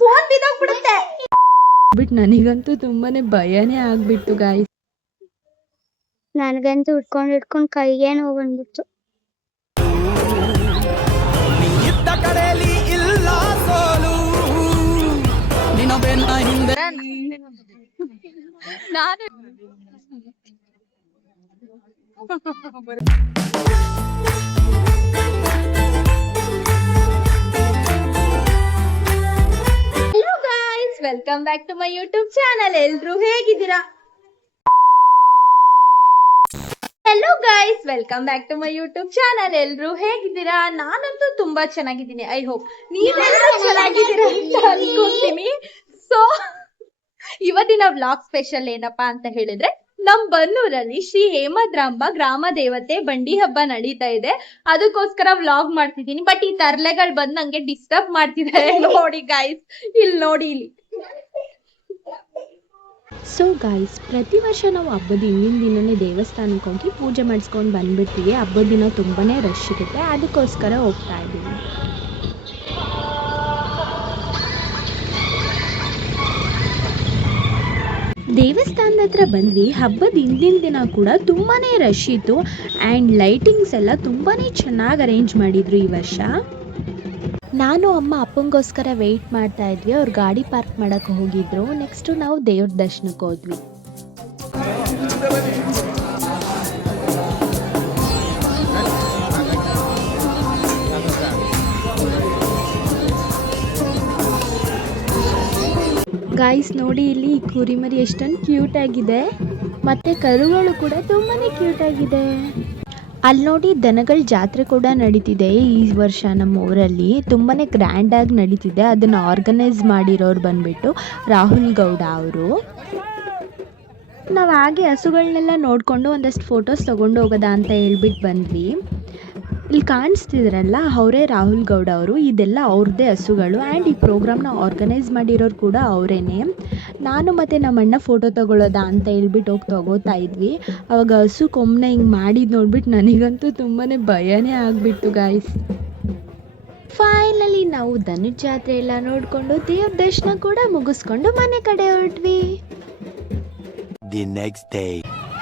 Phone ಬಿದ್ದೋಗ್ಬಿಡುತ್ತೆ ಬಿಟ್ ನನಗಂತೂ ತುಂಬಾನೇ ಭಯನೇ ಆಗ್ಬಿಟ್ಟು ಗಾಯ್ಸ್. ನನಗಂತೂ ಹಿಡ್ಕೊಂಡು ಕೈಗೆ ನೋವು ಬಂದ್ಬಿಡ್ತು. Welcome back to my YouTube channel. ಎಲ್ರು ಹೇಗಿದ್ದೀರಾ? Hello guys, welcome back to my YouTube channel. ಎಲ್ರು ಹೇಗಿದ್ದೀರಾ? ನಾನಂತೂ ತುಂಬಾ ಚೆನ್ನಾಗಿದ್ದೀನಿ. ಐ ಹೋಪ್ ನೀವೆಲ್ಲರೂ ಚೆನ್ನಾಗಿದ್ದೀರಾ ಅಂತ ಅನ್ಕೊಂತೀನಿ. ಸೊ ಇವತ್ತಿನ ವ್ಲಾಗ್ ಸ್ಪೆಷಲ್ ಏನಪ್ಪಾ ಅಂತ ಹೇಳಿದ್ರೆ, ನಮ್ ಬನ್ನೂರಲ್ಲಿ ಶ್ರೀ ಹೇಮದ್ರಾಂಬ ಗ್ರಾಮ ದೇವತೆ ಬಂಡಿ ಹಬ್ಬ ನಡೀತಾ ಇದೆ. ಅದಕ್ಕೋಸ್ಕರ ವ್ಲಾಗ್ ಮಾಡ್ತಿದ್ದೀನಿ. ಬಟ್ ಈ ತರ್ಲೆಗಳು ಬಂದ್ ನಂಗೆ ಡಿಸ್ಟರ್ಬ್ ಮಾಡ್ತಿದ್ದಾರೆ. ನೋಡಿ ಗೈಸ್, ಇಲ್ಲಿ ನೋಡಿ ಇಲ್ಲಿ. ಸೊ ಗಾಯ್ಸ್, ಪ್ರತಿ ವರ್ಷ ನಾವು ಹಬ್ಬದ ಹಿಂದಿನ ದಿನನೇ ದೇವಸ್ಥಾನಕ್ಕೆ ಹೋಗಿ ಪೂಜೆ ಮಾಡಿಸ್ಕೊಂಡು ಬಂದ್ಬಿಡ್ತೀವಿ. ಹಬ್ಬದ ದಿನ ತುಂಬಾ ರಶ್ ಇರುತ್ತೆ, ಅದಕ್ಕೋಸ್ಕರ ಹೋಗ್ತಾ ಇದ್ದೀವಿ. ದೇವಸ್ಥಾನದ ಹತ್ರ ಬಂದ್ವಿ. ಹಬ್ಬದ ಹಿಂದಿನ ದಿನ ಕೂಡ ತುಂಬಾ ರಶ್ ಇತ್ತು ಆ್ಯಂಡ್ ಲೈಟಿಂಗ್ಸ್ ಎಲ್ಲ ತುಂಬಾ ಚೆನ್ನಾಗಿ ಅರೇಂಜ್ ಮಾಡಿದ್ರು ಈ ವರ್ಷ. ನಾನು ಅಮ್ಮ ಅಪ್ಪಂಗೋಸ್ಕರ ವೆಯ್ಟ್ ಮಾಡ್ತಾ ಇದ್ವಿ. ಅವ್ರು ಗಾಡಿ ಪಾರ್ಕ್ ಮಾಡಕ್ಕೆ ಹೋಗಿದ್ರು. ನೆಕ್ಸ್ಟು ನಾವು ದೇವ್ರ ದರ್ಶನಕ್ಕೆ ಹೋದ್ವಿ. ಗಾಯ್ಸ್ ನೋಡಿ, ಇಲ್ಲಿ ಕುರಿಮರಿ ಎಷ್ಟೊಂದು ಕ್ಯೂಟ್ ಆಗಿದೆ, ಮತ್ತೆ ಕರುಗಳು ಕೂಡ ತುಂಬಾ ಕ್ಯೂಟ್ ಆಗಿದೆ. ಅಲ್ಲಿ ನೋಡಿ, ದನಗಳ ಜಾತ್ರೆ ಕೂಡ ನಡೀತಿದೆ ಈ ವರ್ಷ ನಮ್ಮ ಊರಲ್ಲಿ. ತುಂಬಾ ಗ್ರ್ಯಾಂಡಾಗಿ ನಡೀತಿದೆ. ಅದನ್ನು ಆರ್ಗನೈಸ್ ಮಾಡಿರೋರು ಬಂದ್ಬಿಟ್ಟು ರಾಹುಲ್ ಗೌಡ ಅವರು. ನಾವು ಹಾಗೆ ಹಸುಗಳನ್ನೆಲ್ಲ ನೋಡಿಕೊಂಡು ಒಂದಷ್ಟು ಫೋಟೋಸ್ ತೊಗೊಂಡು ಹೋಗೋದಾ ಅಂತ ಹೇಳ್ಬಿಟ್ಟು ಬಂದ್ವಿ. ಇಲ್ಲಿ ಕಾಣಿಸ್ತಿದ್ರಲ್ಲ, ಅವರೇ ರಾಹುಲ್ ಗೌಡ ಅವರು. ಇದೆಲ್ಲ ಅವ್ರದ್ದೇ ಹಸುಗಳು ಆ್ಯಂಡ್ ಈ ಪ್ರೋಗ್ರಾಮ್ನ ಆರ್ಗನೈಸ್ ಮಾಡಿರೋರು ಕೂಡ ಅವರೇನೆ. ನಾನು ಮತ್ತು ನಮ್ಮ ಅಣ್ಣ ಫೋಟೋ ತೊಗೊಳ್ಳೋದಾ ಅಂತ ಹೇಳ್ಬಿಟ್ಟು ಹೋಗಿ ತೊಗೋತಾ ಇದ್ವಿ. ಅವಾಗ ಹಸು ಕೊಮ್ಮನೆ ಹಿಂಗೆ ಮಾಡಿದ್ದು ನೋಡ್ಬಿಟ್ಟು ನನಗಂತೂ ತುಂಬಾ ಭಯನೇ ಆಗಿಬಿಟ್ಟು ಗಾಯ್ಸ್. ಫೈನಲಿ ನಾವು ದನದ ಜಾತ್ರೆ ಎಲ್ಲ ನೋಡಿಕೊಂಡು ದೇವ್ರ ದರ್ಶನ ಕೂಡ ಮುಗಿಸ್ಕೊಂಡು ಮನೆ ಕಡೆ ಹೊರಟ್ವಿ.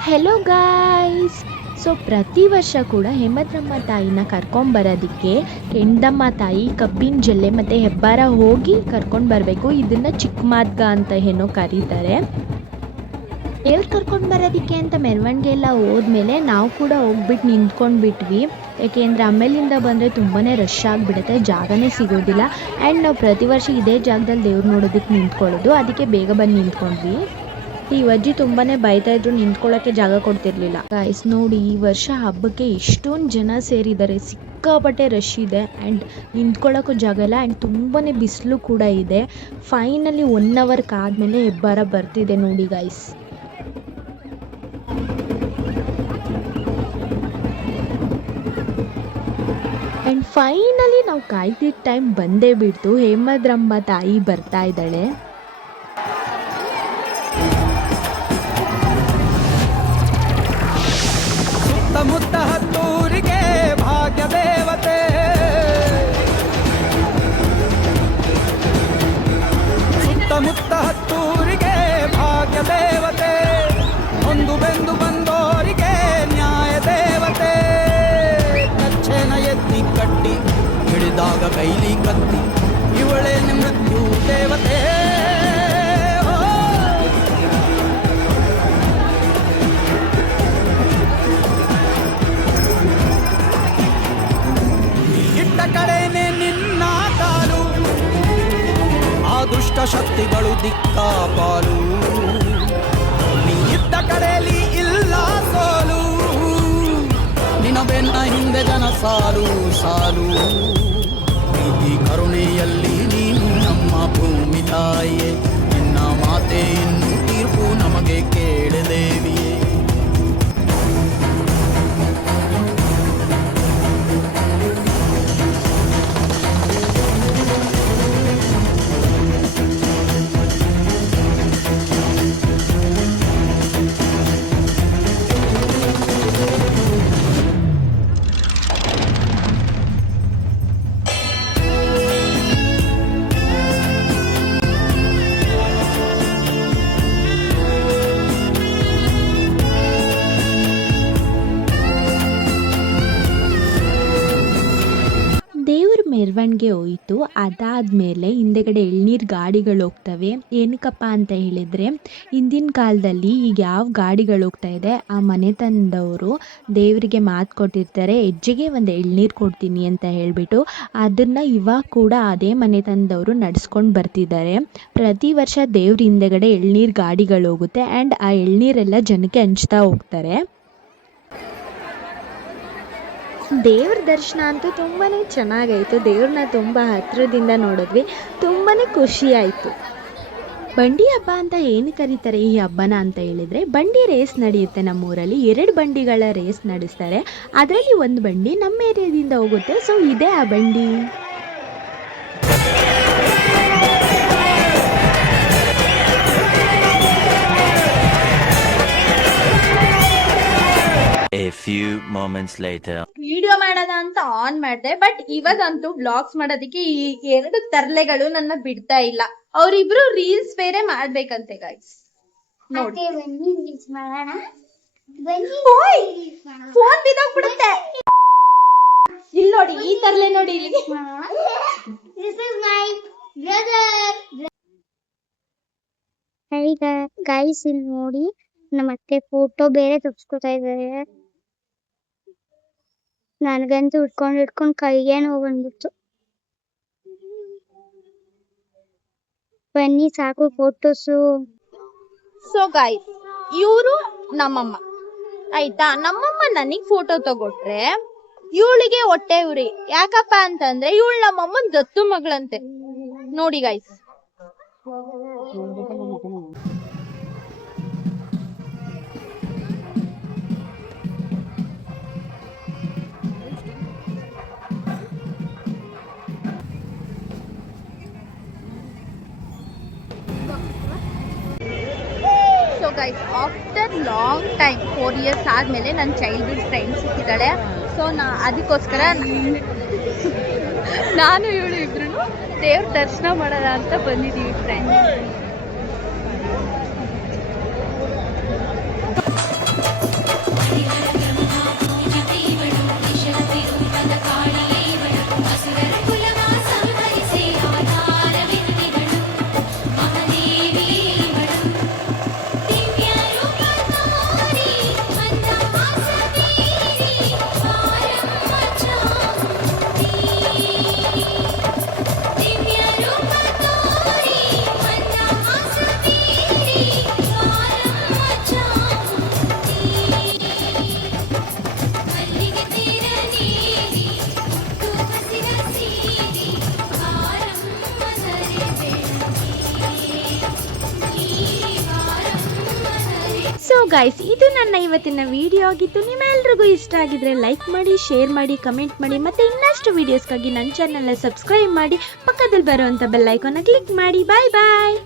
ಹೆಲೋ ಗಾಯ್ಸ್, ಸೊ ಪ್ರತಿ ವರ್ಷ ಕೂಡ ಹೇಮದ್ರಮ್ಮ ತಾಯಿನ ಕರ್ಕೊಂಬರೋದಕ್ಕೆ ಹೆಂಡಮ್ಮ ತಾಯಿ ಕಬ್ಬಿನ ಜಲ್ಲೆ ಮತ್ತು ಹೆಬ್ಬಾರ ಹೋಗಿ ಕರ್ಕೊಂಡು ಬರಬೇಕು. ಇದನ್ನು ಚಿಕ್ಕಮಾದ್ಗ ಅಂತ ಏನೋ ಕರೀತಾರೆ. ಎಲ್ಲಿ ಕರ್ಕೊಂಡು ಬರೋದಕ್ಕೆ ಅಂತ ಮೆರವಣಿಗೆ ಎಲ್ಲ ಹೋದ್ಮೇಲೆ ನಾವು ಕೂಡ ಹೋಗ್ಬಿಟ್ಟು ನಿಂತ್ಕೊಂಡ್ಬಿಟ್ವಿ. ಯಾಕೆಂದರೆ ಆಮೇಲಿಂದ ಬಂದರೆ ತುಂಬಾ ರಶ್ ಆಗಿಬಿಡುತ್ತೆ, ಜಾಗನೇ ಸಿಗೋದಿಲ್ಲ. ಆ್ಯಂಡ್ ನಾವು ಪ್ರತಿ ವರ್ಷ ಇದೇ ಜಾಗದಲ್ಲಿ ದೇವ್ರು ನೋಡೋದಕ್ಕೆ ನಿಂತ್ಕೊಳ್ಳೋದು, ಅದಕ್ಕೆ ಬೇಗ ಬಂದು ನಿಂತ್ಕೊಂಡ್ವಿ. ಈ ಅಜ್ಜಿ ತುಂಬಾ ಬೈತಾ ಇದ್ರು, ನಿಂತ್ಕೊಳ್ಳೋಕ್ಕೆ ಜಾಗ ಕೊಡ್ತಿರ್ಲಿಲ್ಲ. ಗಾಯ್ಸ್ ನೋಡಿ, ಈ ವರ್ಷ ಹಬ್ಬಕ್ಕೆ ಎಷ್ಟೊಂದು ಜನ ಸೇರಿದ್ದಾರೆ, ಸಿಕ್ಕಾಪಟ್ಟೆ ರಶ್ ಇದೆ ಆ್ಯಂಡ್ ನಿಂತ್ಕೊಳ್ಳೋಕ್ಕೂ ಜಾಗ ಇಲ್ಲ ಆ್ಯಂಡ್ ತುಂಬಾ ಬಿಸಿಲು ಕೂಡ ಇದೆ. ಫೈನಲಿ 1 ಅವರ್ ಆದಮೇಲೆ ಹೆಬ್ಬಾರ ಬರ್ತಿದೆ ನೋಡಿ ಗಾಯ್ಸ್. ಆ್ಯಂಡ್ ಫೈನಲಿ ನಾವು ಕಾಯ್ದಿದ್ದ ಟೈಮ್ ಬಂದೇ ಬಿಡ್ತು. ಹೇಮದ್ರಂಬ ತಾಯಿ ಬರ್ತಾ ಇದ್ದಾಳೆ. ಸುತ್ತಮುತ್ತ ಹತ್ತೂರಿಗೆ ಭಾಗ್ಯ ದೇವತೆ, ಸುತ್ತಮುತ್ತ ಹತ್ತೂರಿಗೆ ಭಾಗ್ಯ ದೇವತೆ, ಒಂದು ಬೆಂದು ಬಂದೋರಿಗೆ ನ್ಯಾಯ ದೇವತೆ. ಕಚ್ಚೆನ ಎತ್ತಿ ಕಟ್ಟಿ ಹಿಡಿದಾಗ ಕೈಲಿ ಕತ್ತಿ, ಇವಳೇ ಮೃತ್ಯು ದೇವತೆ. ಕಡೆನೆ ನಿನ್ನ ಕಾಲು, ಆ ದುಷ್ಟ ಶಕ್ತಿಗಳು ದಿಕ್ಕಾಪಾಲು. ನೀ ಇದ್ದ ಕಡೆಯಲ್ಲಿ ಇಲ್ಲ ಸೋಲು, ನಿನ್ನ ಬೆನ್ನ ಹಿಂದೆ ಜನ ಸಾಲು ಸಾಲು. ಪ್ರೀತಿ ಕರುಣೆಯಲ್ಲಿ ನೀನು ನಮ್ಮ ಭೂಮಿ ತಾಯಿಯೇ, ನಿನ್ನ ಮಾತೆ ಇನ್ನು ತೀರ್ಪು ನಮಗೆ ಕೇಳದೇವಿಯೇ. ಮೆರವಣಿಗೆ ಹೋಯಿತು. ಅದಾದಮೇಲೆ ಹಿಂದೆಗಡೆ ಎಳ್ನೀರು ಗಾಡಿಗಳು ಹೋಗ್ತವೆ. ಏನಕ್ಕಪ್ಪ ಅಂತ ಹೇಳಿದರೆ, ಹಿಂದಿನ ಕಾಲದಲ್ಲಿ ಈಗ ಯಾವ ಗಾಡಿಗಳು ಹೋಗ್ತಾ ಇದೆ ಆ ಮನೆತನದವರು ದೇವರಿಗೆ ಮಾತು ಕೊಟ್ಟಿರ್ತಾರೆ, ಹೆಜ್ಜೆಗೆ ಒಂದು ಎಳ್ನೀರು ಕೊಡ್ತೀನಿ ಅಂತ ಹೇಳಿಬಿಟ್ಟು. ಅದನ್ನು ಇವಾಗ ಕೂಡ ಅದೇ ಮನೆತನದವರು ನಡೆಸ್ಕೊಂಡು ಬರ್ತಿದ್ದಾರೆ. ಪ್ರತಿ ವರ್ಷ ದೇವ್ರ ಹಿಂದೆಗಡೆ ಎಳ್ನೀರು ಗಾಡಿಗಳು ಹೋಗುತ್ತೆ ಆ್ಯಂಡ್ ಆ ಎಳ್ನೀರೆಲ್ಲ ಜನಕ್ಕೆ ಹಂಚ್ತಾ ಹೋಗ್ತಾರೆ. ದೇವ್ರ ದರ್ಶನ ಅಂತೂ ತುಂಬಾ ಚೆನ್ನಾಗಾಯಿತು. ದೇವ್ರನ್ನ ತುಂಬ ಹತ್ತಿರದಿಂದ ನೋಡಿದ್ವಿ, ತುಂಬಾ ಖುಷಿ ಆಯಿತು. ಬಂಡಿ ಹಬ್ಬ ಅಂತ ಏನು ಕರೀತಾರೆ ಈ ಹಬ್ಬನ ಅಂತ ಹೇಳಿದರೆ, ಬಂಡಿ ರೇಸ್ ನಡೆಯುತ್ತೆ ನಮ್ಮೂರಲ್ಲಿ. 2 ಬಂಡಿಗಳ ರೇಸ್ ನಡೆಸ್ತಾರೆ. ಅದರಲ್ಲಿ ಒಂದು ಬಂಡಿ ನಮ್ಮ ಏರಿಯಾದಿಂದ ಹೋಗುತ್ತೆ. ಸೊ ಇದೇ ಆ ಬಂಡಿ. A few moments later. Video ಮಾಡೋದ ಅಂತ ಆನ್ ಮಾಡಿದೆ, ಬಟ್ ಇವಾಗಂತೂ ಬ್ಲಾಗ್ಸ್ ಮಾಡೋದಕ್ಕೆ ಈ 2 ತರ್ಲೆಗಳು ನನ್ನ ಬಿಡ್ತಾ ಇಲ್ಲ. ಅವ್ರಿಬ್ರು ರೀಲ್ಸ್ ಬೇರೆ ಮಾಡ್ಬೇಕಂತೆ ಗೈಸ್. ನೋಡಿ ಫೋನ್ ಬಿದ್ದೋಗ್ಬಿಡುತ್ತೆ. ಇಲ್ಲಿ ನೋಡಿ, ಈ ತರ್ಲೆ ನೋಡಿ ಇಲ್ಲಿ. ಗೈಸ್ ಇಲ್ಲಿ ನೋಡಿ, ನಮ್ಮ ಅತ್ತೆ ಫೋಟೋ ಬೇರೆ ತೆಗ್ಸ್ಕೊತಾ ಇದ್ದಾರೆ. ನನಗಂತೂ ಹಿಡ್ಕೊಂಡು ಕೈಗೆ ನೋವು ಬಂದ್ಬಿಡ್ತು. ಬನ್ನಿ ಸಾಕು ಫೋಟೋಸು. ಸೊ ಗೈಸ್, ಇವರು ನಮ್ಮಮ್ಮ ಆಯ್ತಾ. ನಮ್ಮಮ್ಮ ನನಗ್ ಫೋಟೋ ತಗೊಟ್ರೆ ಇವಳಿಗೆ ಹೊಟ್ಟೆ ಉರಿ. ಯಾಕಪ್ಪ ಅಂತಂದ್ರೆ ಇವಳು ನಮ್ಮಮ್ಮನ್ ದತ್ತು ಮಗಳಂತೆ. ನೋಡಿ guys. So guys, after long time 4 years ಆದ್ಮೇಲೆ ನನ್ನ ಚೈಲ್ಡ್ಹುಡ್ ಫ್ರೆಂಡ್ ಸಿಕ್ಕಿದ್ದಾಳೆ. ಸೊ ಅದಕ್ಕೋಸ್ಕರ ನಾನು ಇವಳು ಇಬ್ರು ದೇವ್ರ ದರ್ಶನ ಮಾಡೋಣ ಅಂತ ಬಂದಿದ್ದೀವಿ ಫ್ರೆಂಡ್ಸ್. ಸೊ ಗೈಸ್, ಇದು ನನ್ನ ಇವತ್ತಿನ ವಿಡಿಯೋ ಆಗಿತ್ತು. ನಿಮ್ಮೆಲ್ರಿಗೂ ಇಷ್ಟ ಆಗಿದ್ರೆ ಲೈಕ್ ಮಾಡಿ, ಶೇರ್ ಮಾಡಿ, ಕಮೆಂಟ್ ಮಾಡಿ, ಮತ್ತೆ ಇನ್ನಷ್ಟು ವಿಡಿಯೋಸ್ಗಾಗಿ ನನ್ನ ಚಾನಲ್ನ ಸಬ್ಸ್ಕ್ರೈಬ್ ಮಾಡಿ, ಪಕ್ಕದಲ್ಲಿ ಬರುವಂಥ ಬೆಲ್ ಐಕಾನ್ನ ಕ್ಲಿಕ್ ಮಾಡಿ. ಬಾಯ್ ಬಾಯ್.